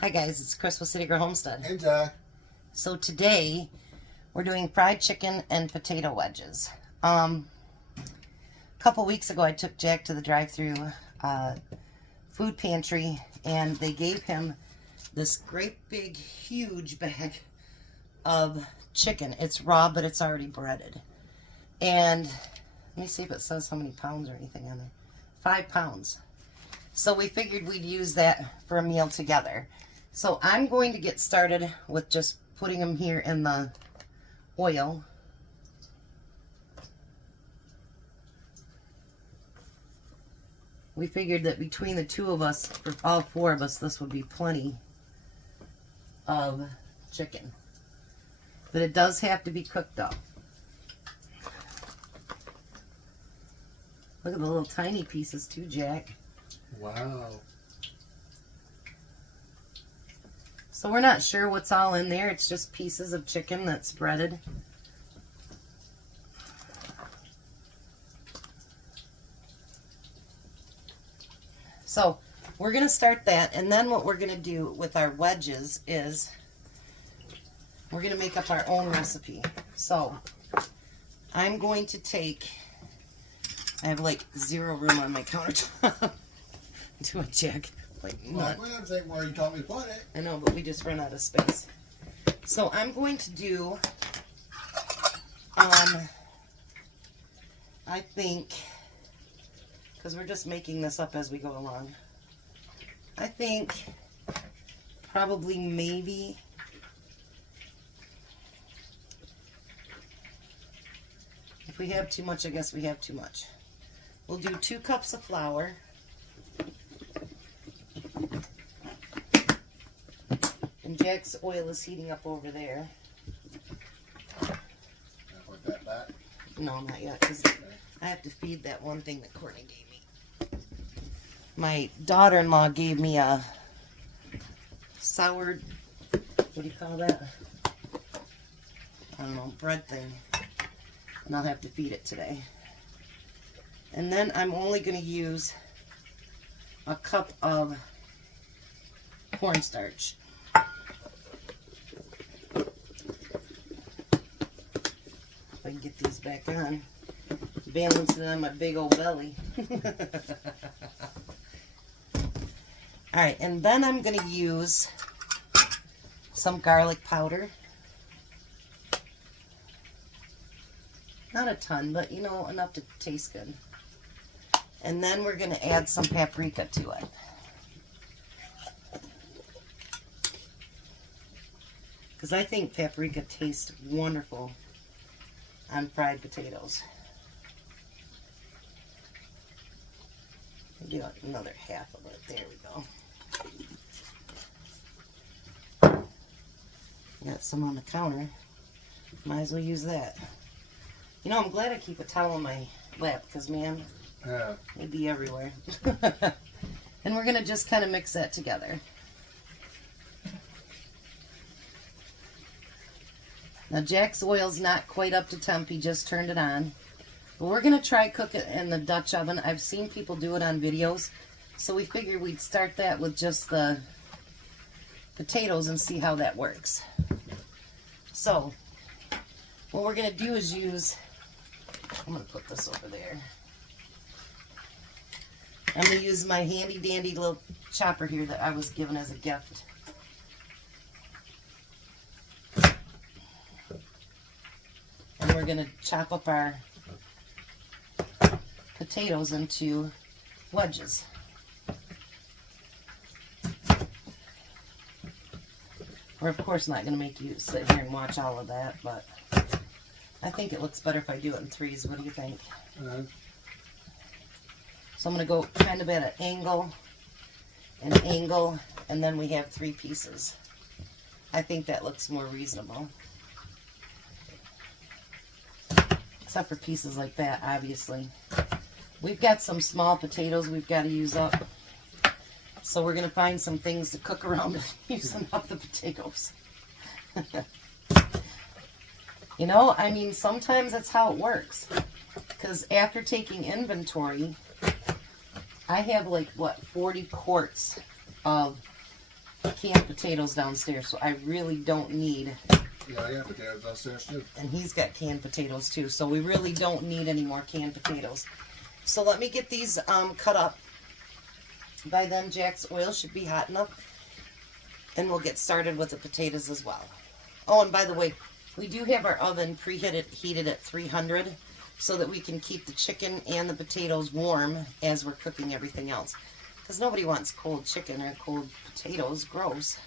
Hi guys, it's Chris with City Girl Homestead. Hey Jack. So today we're doing fried chicken and potato wedges. A couple weeks ago I took Jack to the drive-thru food pantry and they gave him this great big huge bag of chicken. It's raw but it's already breaded. And let me see if it says how many pounds or anything on there. 5 pounds. So we figured we'd use that for a meal together. So I'm going to get started with just putting them here in the oil. We figured that between the two of us, for all four of us, this would be plenty of chicken. But it does have to be cooked up. Look at the little tiny pieces too, Jack. Wow. So we're not sure what's all in there. It's just pieces of chicken that's breaded. So we're going to start that, and then what we're going to do with our wedges is we're going to make up our own recipe. So I'm going to take, I have like zero room on my countertop. Do it, Jack. Like, well, I'm going to take where you told me to put it. I know, but we just ran out of space. So I'm going to do, I think, because we're just making this up as we go along, I think probably maybe if we have too much, I guess we have too much. We'll do 2 cups of flour. And Jack's oil is heating up over there. Can I put that back? No, not yet, because I have to feed that one thing that Courtney gave me. My daughter-in-law gave me a sour, what do you call that? I don't know, bread thing. And I'll have to feed it today. And then I'm only going to use a cup of cornstarch. If I can get these back on. Balancing on my big old belly. Alright, and then I'm going to use some garlic powder. Not a ton, but you know, enough to taste good. And then we're going to add some paprika to it. Because I think paprika tastes wonderful on fried potatoes. I'll do another half of it. There we go. Got some on the counter. Might as well use that. You know, I'm glad I keep a towel on my lap because, man, Yeah. it'd be everywhere. And we're going to just kind of mix that together. Now, Jack's oil's not quite up to temp. He just turned it on. But we're going to try cook it in the Dutch oven. I've seen people do it on videos. So we figured we'd start that with just the potatoes and see how that works. So, what we're going to do is use, I'm going to put this over there. I'm going to use my handy dandy little chopper here that I was given as a gift. And we're going to chop up our potatoes into wedges. We're of course not going to make you sit here and watch all of that, but I think it looks better if I do it in threes. What do you think? So I'm going to go kind of at an angle, and then we have 3 pieces. I think that looks more reasonable. Except for pieces like that, obviously. We've got some small potatoes we've got to use up. So we're going to find some things to cook around using up the potatoes. You know, I mean, sometimes that's how it works. Because after taking inventory, I have like, what, 40 quarts of canned potatoes downstairs, so I really don't need... Yeah, I got potatoes downstairs too. And he's got canned potatoes too, so we really don't need any more canned potatoes. So let me get these cut up. By then, Jack's oil should be hot enough. And we'll get started with the potatoes as well. Oh, and by the way, we do have our oven heated at 300 so that we can keep the chicken and the potatoes warm as we're cooking everything else. Because nobody wants cold chicken or cold potatoes. Gross.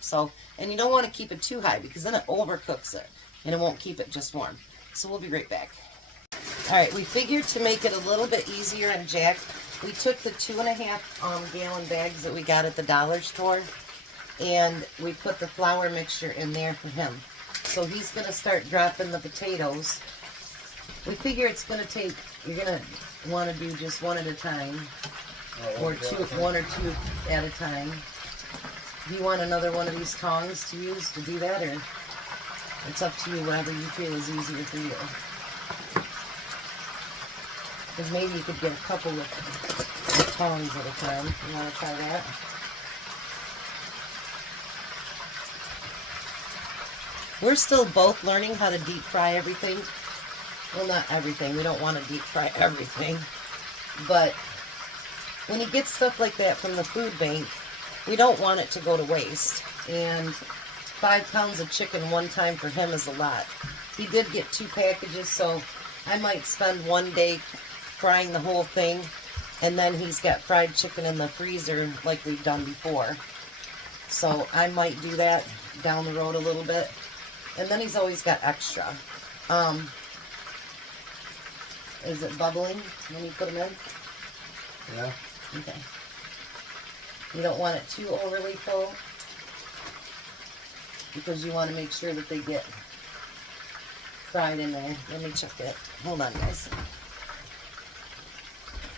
So, and you don't want to keep it too high because then it overcooks it and it won't keep it just warm. So we'll be right back. Alright, we figured to make it a little bit easier on Jack, we took the 2.5 gallon bags that we got at the dollar store and we put the flour mixture in there for him. So he's going to start dropping the potatoes. We figure it's going to take, you're going to want to do just one at a time, or one or two at a time. Do you want another one of these tongs to use to do that, or it's up to you, whatever you feel is easier for you. Because maybe you could get a couple of tongs at a time. You want to try that? We're still both learning how to deep fry everything. Well, not everything. We don't want to deep fry everything. But when you get stuff like that from the food bank, we don't want it to go to waste. And 5 pounds of chicken one time for him is a lot. He did get 2 packages, so I might spend one day frying the whole thing. And then he's got fried chicken in the freezer like we've done before. So I might do that down the road a little bit. And then he's always got extra. Is it bubbling when you put them in? Yeah. Okay. You don't want it too overly full because you want to make sure that they get fried in there. Let me check it. Hold on, guys.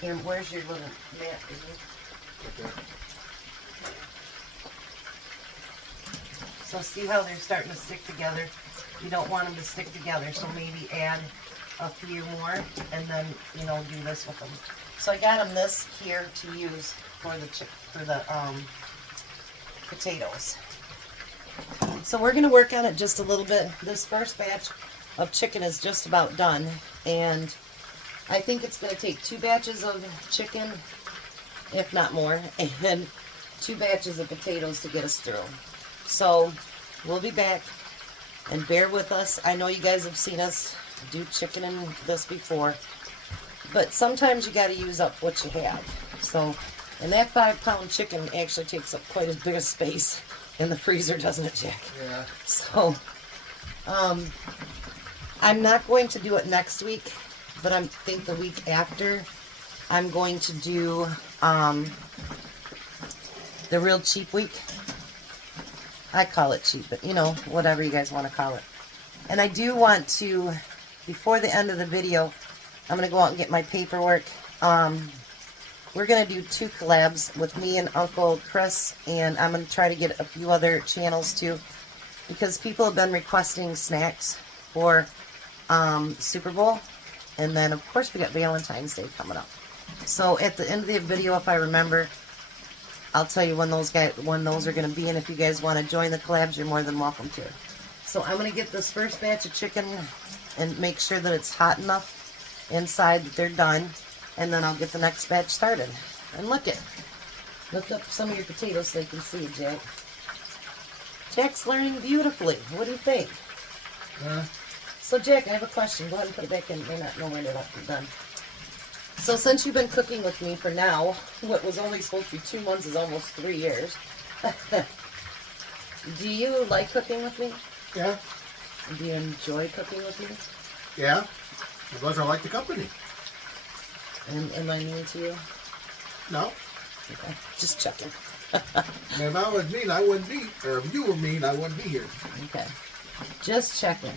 Here, where's your little mat? Okay. So see how they're starting to stick together? You don't want them to stick together, so maybe add a few more and then, you know, do this with them. So I got them this here to use for the potatoes. So we're going to work on it just a little bit. This first batch of chicken is just about done, and I think it's going to take 2 batches of chicken, if not more, and 2 batches of potatoes to get us through. So we'll be back, and bear with us. I know you guys have seen us do chicken in this before, but sometimes you got to use up what you have. So, and that 5-pound chicken actually takes up quite a bit of space in the freezer, doesn't it, Jack? Yeah. So, I'm not going to do it next week, but I think the week after I'm going to do the real cheap week. I call it cheap, but you know, whatever you guys want to call it. And I do want to, before the end of the video, I'm going to go out and get my paperwork. We're going to do 2 collabs with me and Uncle Chris, and I'm going to try to get a few other channels too, because people have been requesting snacks for Super Bowl, and then of course we got Valentine's Day coming up. So at the end of the video, if I remember, I'll tell you when those are going to be, and if you guys want to join the collabs, you're more than welcome to. So I'm going to get this first batch of chicken and make sure that it's hot enough inside that they're done, and then I'll get the next batch started. And look up some of your potatoes so they can see it, Jack. Jack's learning beautifully. What do you think? So Jack, I have a question. Go ahead and put it back in. They're not nowhere near done. So since you've been cooking with me for now, what was only supposed to be 2 months is almost 3 years. Do you like cooking with me? Yeah. Do you enjoy cooking with me? Yeah. Because I like the company. And am I mean to you? No. Okay. Just checking. If I was mean, I wouldn't be. Or if you were mean, I wouldn't be here. Okay. Just checking.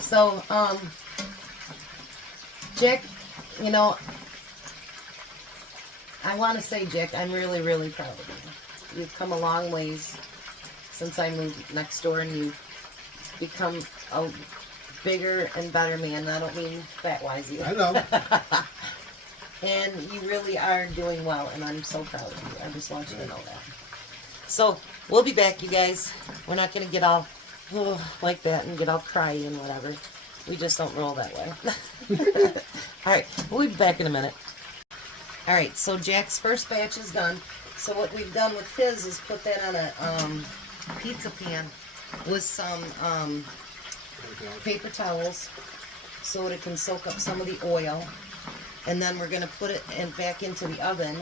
So, Jack, you know, I want to say, Jack, I'm really, really proud of you. You've come a long ways since I moved next door, and you've become a bigger and better man. And I don't mean fat-wise either. I know. And you really are doing well, and I'm so proud of you. I just want you to know that. So, We'll be back, you guys. We're not going to get all like that and get all cryy and whatever. We just don't roll that way. Alright, we'll be back in a minute. Alright, so Jack's first batch is done. So what we've done with his is put that on a pizza pan with some paper towels so it can soak up some of the oil. And then we're going to put it back into the oven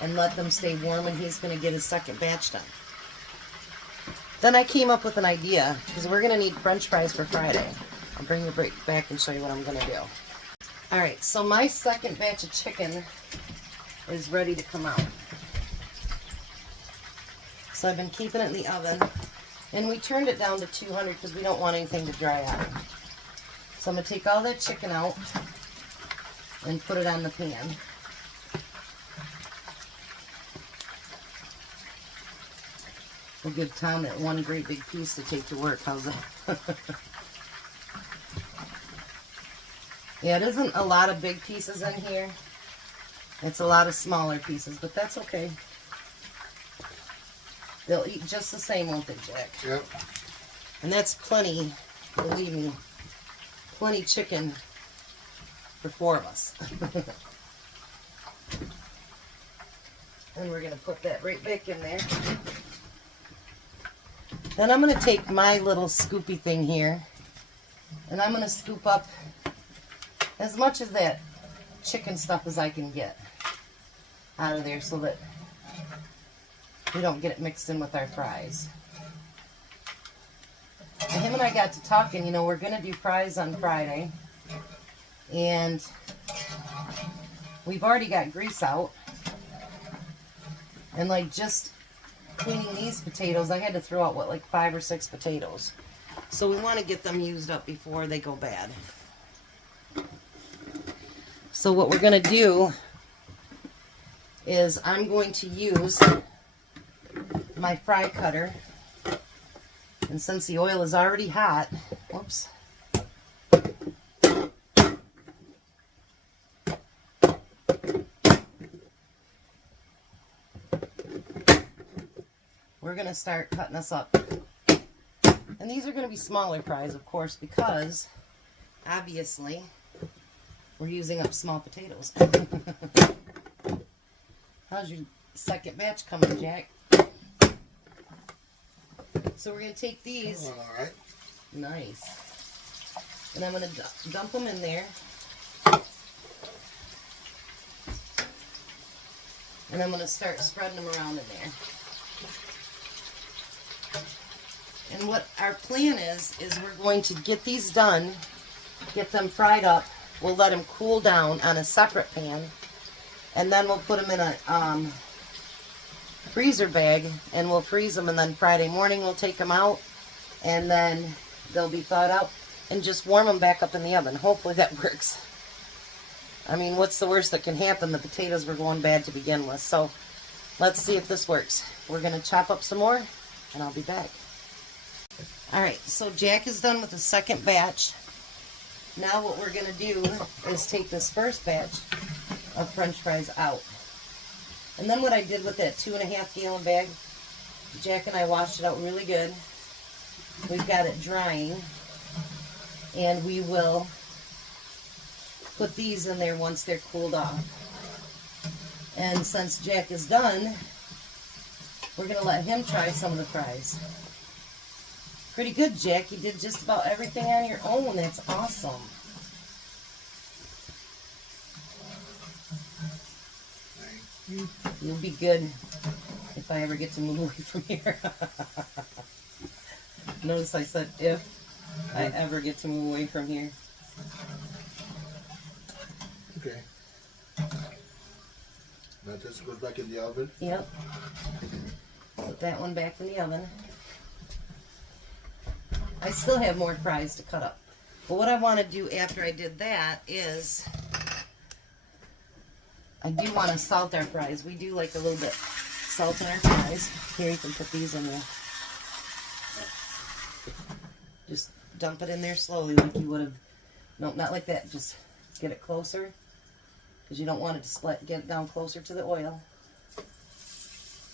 and let them stay warm, and he's going to get his second batch done. Then I came up with an idea, because we're going to need French fries for Friday. I'll bring the break back and show you what I'm going to do. Alright, so my second batch of chicken is ready to come out. So I've been keeping it in the oven, and we turned it down to 200 because we don't want anything to dry out. So I'm going to take all that chicken out and put it on the pan. We'll give Tom that one great big piece to take to work. How's that? Yeah, it isn't a lot of big pieces in here. It's a lot of smaller pieces, but that's okay. They'll eat just the same, won't they, Jack? Yep. And that's plenty, believe me, plenty chicken for 4 of us. And we're going to put that right back in there. Then I'm going to take my little scoopy thing here, and I'm going to scoop up as much of that chicken stuff as I can get out of there so that we don't get it mixed in with our fries. And him and I got to talking, you know, we're going to do fries on Friday, and we've already got grease out, and like just cleaning these potatoes, I had to throw out, what, like 5 or 6 potatoes. So we want to get them used up before they go bad. So what we're going to do is I'm going to use my fry cutter. And since the oil is already hot, whoops. We're going to start cutting this up. And these are going to be smaller fries, of course, because obviously we're using up small potatoes. How's your second batch coming, Jack? So we're going to take these. All right. Nice. And I'm going to dump them in there. And I'm going to start spreading them around in there. And what our plan is we're going to get these done, get them fried up. We'll let them cool down on a separate pan. And then we'll put them in a freezer bag, and we'll freeze them, and then Friday morning we'll take them out, and then they'll be thawed out, and just warm them back up in the oven. Hopefully that works. I mean, what's the worst that can happen? The potatoes were going bad to begin with, so let's see if this works. We're going to chop up some more, and I'll be back. Alright, so Jack is done with the second batch. Now what we're going to do is take this first batch of French fries out. And then what I did with that 2.5 gallon bag, Jack and I washed it out really good. We've got it drying, and we will put these in there once they're cooled off. And since Jack is done, we're going to let him try some of the fries. Pretty good, Jack. You did just about everything on your own. That's awesome. You'll be good if I ever get to move away from here. Notice I said if I ever get to move away from here. Okay. Now this goes back in the oven? Yep. Put that one back in the oven. I still have more fries to cut up. But what I want to do after I did that is I do want to salt our fries. We do like a little bit salt in our fries. Here, you can put these in there. Just dump it in there slowly like you would have. No, not like that. Just get it closer, because you don't want it to split. Get it down closer to the oil.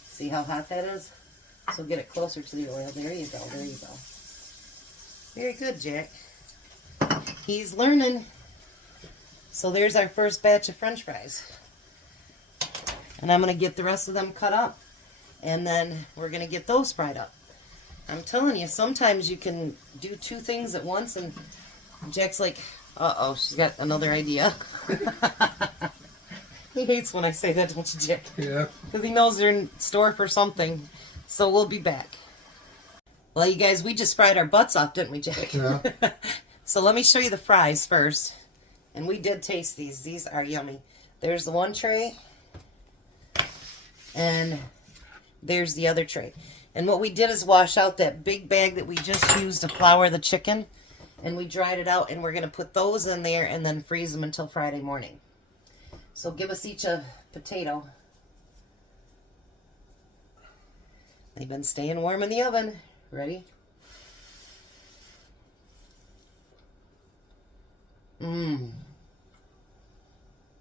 See how hot that is? So get it closer to the oil. There you go. There you go. Very good, Jack. He's learning. So there's our first batch of French fries. And I'm going to get the rest of them cut up. And then we're going to get those fried up. I'm telling you, sometimes you can do two things at once. And Jack's like, uh-oh, she's got another idea. He hates when I say that, don't you, Jack? Yeah. Because he knows they're in store for something. So we'll be back. Well, you guys, we just fried our butts off, didn't we, Jack? Yeah. So let me show you the fries first. And we did taste these. These are yummy. There's the one tray. And there's the other tray. And what we did is wash out that big bag that we just used to flour the chicken. And we dried it out. And we're going to put those in there and then freeze them until Friday morning. So give us each a potato. They've been staying warm in the oven. Ready? Mmm.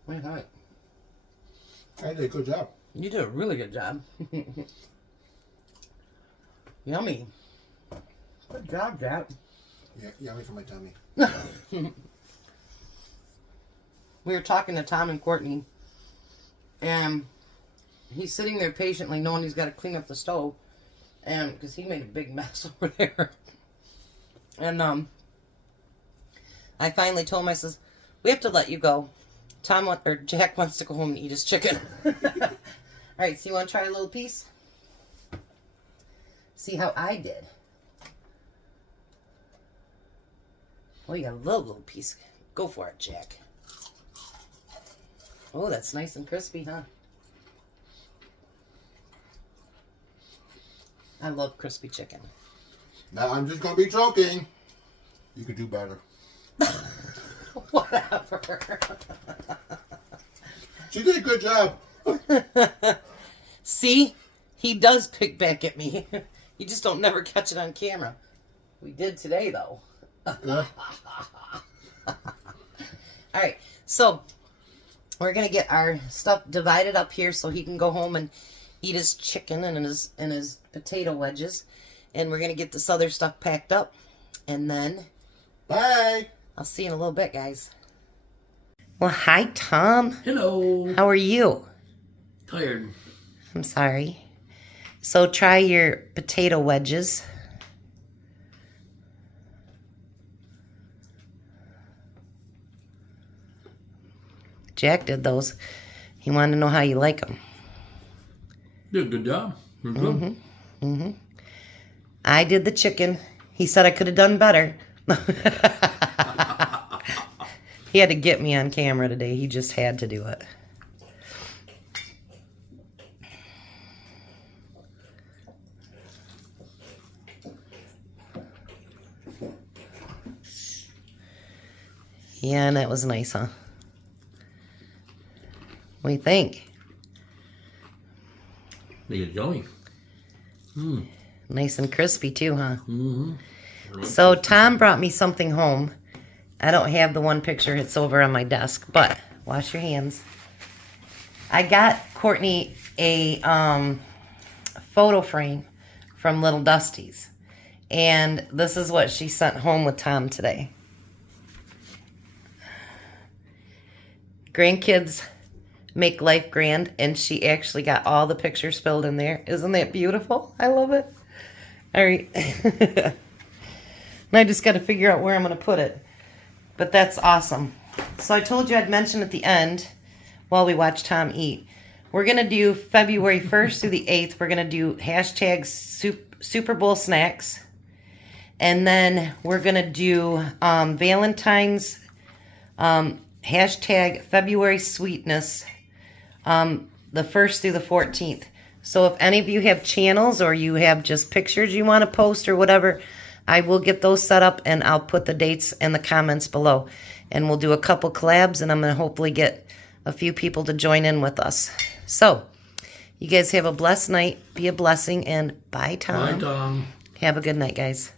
What do you think? I did a good job. You did a really good job. Yummy. Good job, Jack. Yeah, yummy for my tummy. We were talking to Tom and Courtney, and he's sitting there patiently knowing he's got to clean up the stove, and because he made a big mess over there. And I finally told him, I says, we have to let you go. Jack wants to go home and eat his chicken. All right, so you want to try a little piece? See how I did. Oh, you got a little piece. Go for it, Jack. Oh, that's nice and crispy, huh? I love crispy chicken. Now I'm just going to be joking. You could do better. Whatever. She did a good job. See? He does pick back at me. You just don't never catch it on camera. We did today, though. Yeah. Alright, so we're going to get our stuff divided up here so he can go home and eat his chicken and his potato wedges. And we're going to get this other stuff packed up. And then... Bye. I'll see you in a little bit, guys. Well, hi, Tom. Hello. How are you? Tired. I'm sorry. So try your potato wedges. Jack did those. He wanted to know how you like them. Did a good job. Good. I did the chicken. He said I could have done better. He had to get me on camera today. He just had to do it. Yeah, and that was nice, huh? What do you think? They get yummy. Nice and crispy too, huh? Mm-hmm. So Tom brought me something home. I don't have the one picture. It's over on my desk. But wash your hands. I got Courtney a photo frame from Little Dusty's. And this is what she sent home with Tom today. Grandkids make life grand. And she actually got all the pictures filled in there. Isn't that beautiful? I love it. All right. And I just got to figure out where I'm going to put it. But that's awesome. So I told you I'd mention at the end while we watch Tom eat. We're going to do February 1st through the 8th. We're going to do hashtag Super Bowl snacks. And then we're going to do Valentine's hashtag February sweetness the 1st through the 14th. So if any of you have channels or you have just pictures you want to post or whatever, I will get those set up and I'll put the dates in the comments below. And we'll do a couple collabs and I'm going to hopefully get a few people to join in with us. So, you guys have a blessed night. Be a blessing and bye, Tom. Bye, Tom. Have a good night, guys.